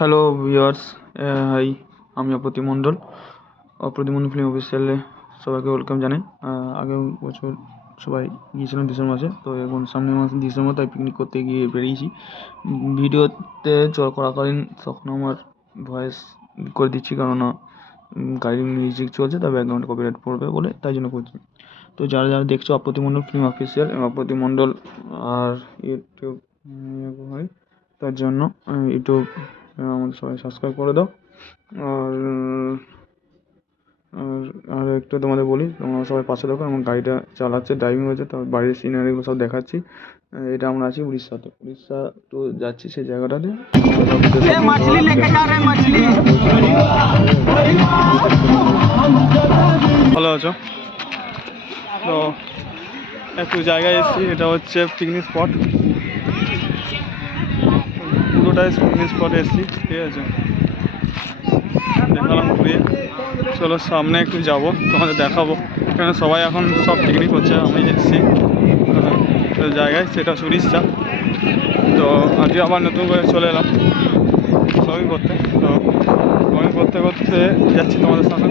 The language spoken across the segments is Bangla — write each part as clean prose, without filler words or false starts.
হ্যালো ভিউয়ার্স, হাই, আমি অপ্রতিম মণ্ডল। অপ্রতিম মণ্ডল ফিল্ম অফিসিয়ালে সবাইকে ওয়েলকাম জানাই। আগেও বছর সবাই গিয়েছিলাম ডিসেম্বর মাসে, তো এখন সামনের মাসে ডিসেম্বর, তাই পিকনিক করতে গিয়ে বেরিয়েছি। ভিডিওতে করাকালীন তখন আমার ভয়েস করে দিচ্ছি, কেননা গাড়ির মিউজিক চলছে, তার ব্যাকগ্রাউন্ডে কপিরাইট পড়বে বলে, তাই জন্য করছি। তো যারা যারা দেখছো অপ্রতিম মণ্ডল ফিল্ম অফিসিয়াল এবং অপ্রতিম মণ্ডল আর ইউটিউব হয়, তার জন্য ইউটিউব আমাদের সবাই সাবস্ক্রাইব করে দাও। আর আর আর একটু তোমাদের বলি, তোমরা সবাই পাশে দেখো। আমার গাড়িটা চালাচ্ছে, ড্রাইভিং হয়েছে, তো বাড়ির সিনারিগুলো সব দেখাচ্ছি। এটা আমরা আছি উড়িষ্যা তো যাচ্ছি, সেই জায়গাটাতে ভালো আছো তো। একটু জায়গায় এসেছি, এটা হচ্ছে পিকনিক স্পট, পুরোটাই পিকনিক স্পটে এসেছি, ঠিক আছে। দেখালাম ঘুরিয়ে, চলো সামনে একটু যাবো, তোমাদের দেখাবো। এখানে সবাই এখন সব পিকনিক করছে, আমি এসেছি জায়গায়, সেটা উড়িষ্যা। তো আজকে আবার নতুন করে চলে এলাম ব্লগিং করতে। তো ব্লগিং করতে করতে যাচ্ছি তোমাদের সামনে,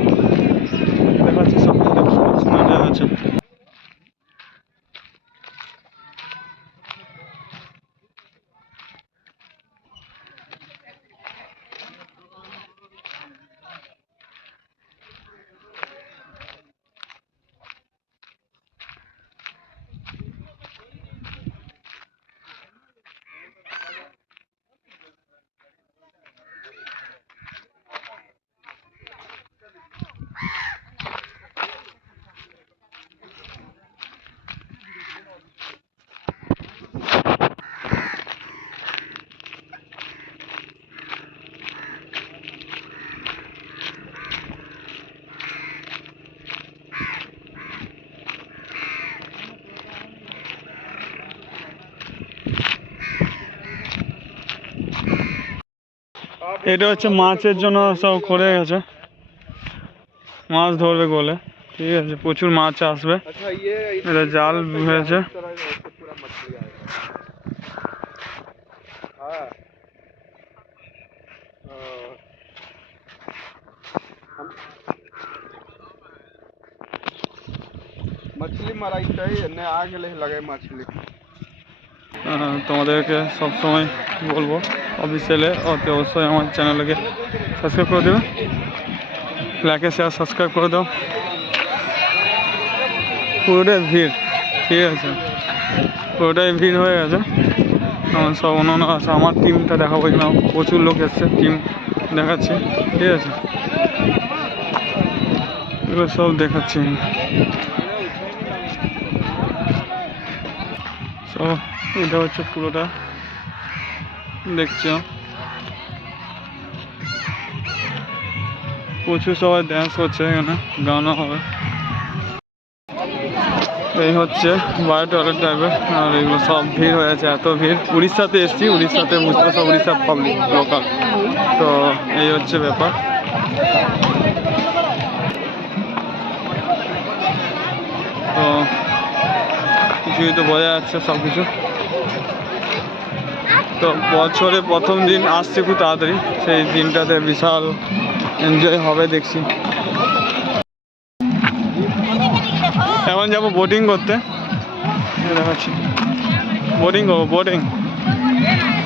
দেখাচ্ছি সব শোনা যাচ্ছে। এটা হচ্ছে মাছের জন্য সব করে গেছে, মাছ ধরবে বলে, ঠিক আছে। প্রচুর মাছ আসবে, এটা জাল হয়েছে। मछली मारा चाहिए आगे लगे मछली। তোমাদেরকে সবসময় বলবো অফিসিয়ালে অতি অবশ্যই আমার চ্যানেলকে সাবস্ক্রাইব করে দেবে, লাইকে শেয়ার সাবস্ক্রাইব করে দাও। পুরোটাই ভিড়, ঠিক আছে, পুরোটাই ভিড় হয়ে গেছে। আমার সব অন্য আছে, আমার টিমটা দেখাবো, এখানে প্রচুর লোক এসছে, টিম দেখাচ্ছি, ঠিক আছে। এগুলো সব দেখাচ্ছি সব। এটা হচ্ছে পুরোটা দেখছো, প্রচুর সবাই ড্যান্স করছে, এখানে গানও হবে। এই হচ্ছে বাইরে টয়লেট টাইপের, আর এগুলো সব ভিড় হয়ে আছে, এত ভিড়। উড়িষ্যাতে এসছি, উড়িষ্যাতে বুঝতে সব উড়িষ্যা পাবলিক লোকাল, তো এই হচ্ছে ব্যাপার। তো কিছুই তো বোঝা যাচ্ছে সব কিছু। তো বছরে প্রথম দিন আসছে খুব তাড়াতাড়ি, সেই দিনটাতে বিশাল এনজয় হবে দেখছি। এখন যাবো বোটিং করতে, দেখাচ্ছি বোটিং করবো, বোটিং।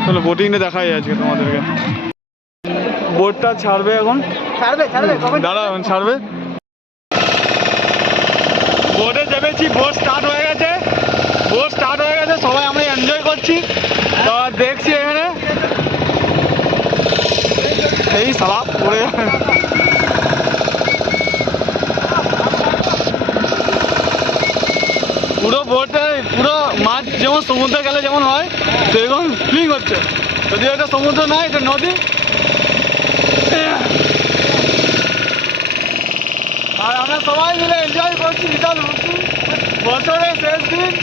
চলো বোটিংটা দেখাই আজকে তোমাদেরকে। বোটটা ছাড়বে এখন, দাঁড়া এখন ছাড়বে। বোটে চেপেছি, বোট স্টার্ট হয়ে গেছে, সবাই আমরা এনজয় করছি। তো দেখছি এখানে এই সালা পড়ে পুরো বোটে, পুরো মাছ যেমন সমুদ্রে গেলে যেমন হয় সেরকম ফিলিং হচ্ছে, যদিও এটা সমুদ্র নয়, এটা নদী। আর আমরা সবাই মিলে এনজয় করছি, বিশাল বছরের শেষ দিন।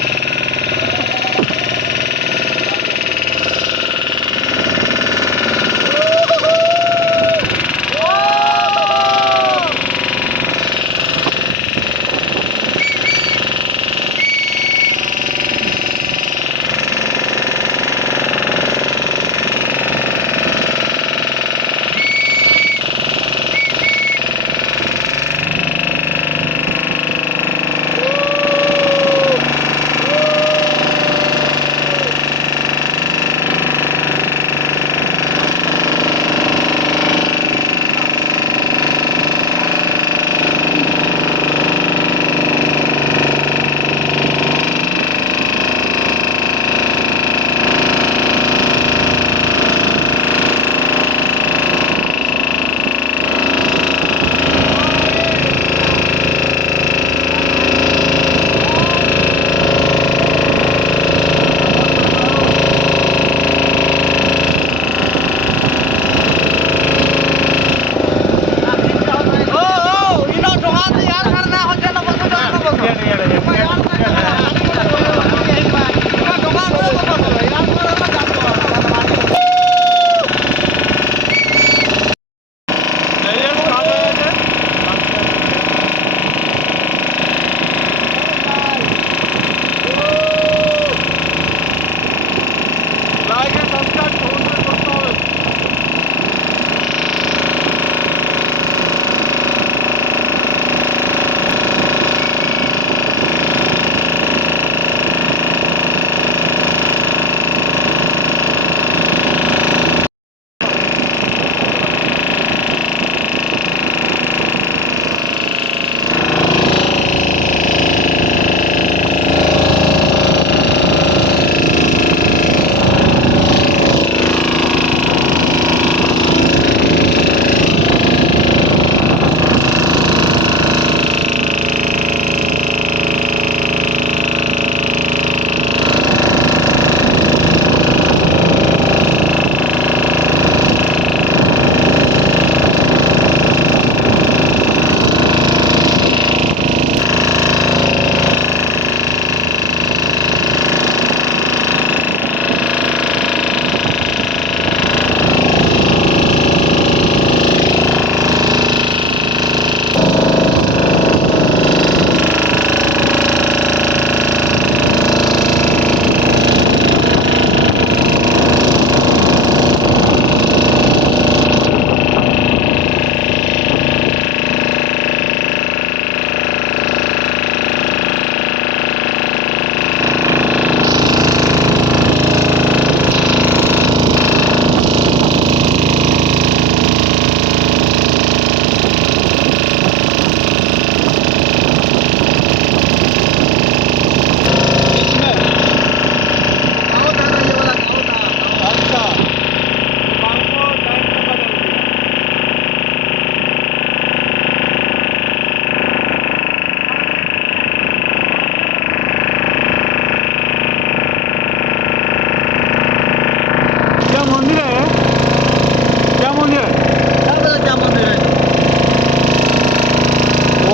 কেমন যে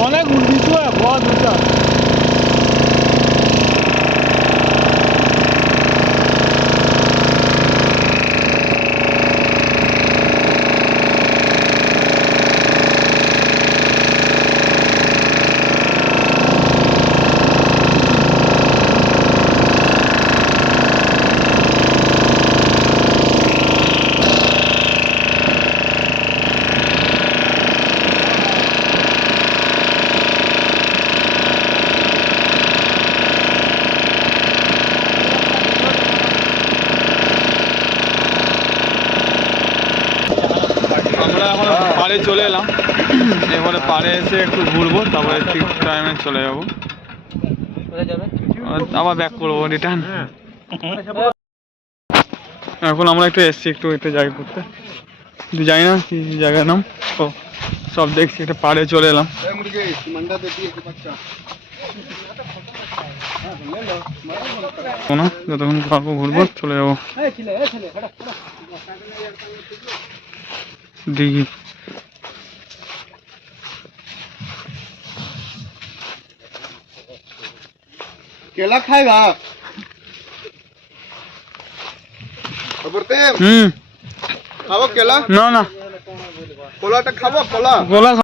অনেক নিচু বহুত উঁচা। আমরা এখন পাড়ে চলে এলাম, এবারে পাড়ে এসে একটু ঘুরবো, তারপরে ঠিক টাইমে চলে যাবো, আবার ব্যাক করবো রিটার্ন। এখন আমরা একটু এসছি একটু জায়গা করতে, কিন্তু জানি না কি জায়গার নাম, তো সব দেখছি একটা পাড়ে চলে এলাম। যতক্ষণ পারবো ঘুরবো, চলে যাবো দিঘি। केला खाएगा? হুম, खाओ केला? না না, कोलाटा खाबो कोला? গোলা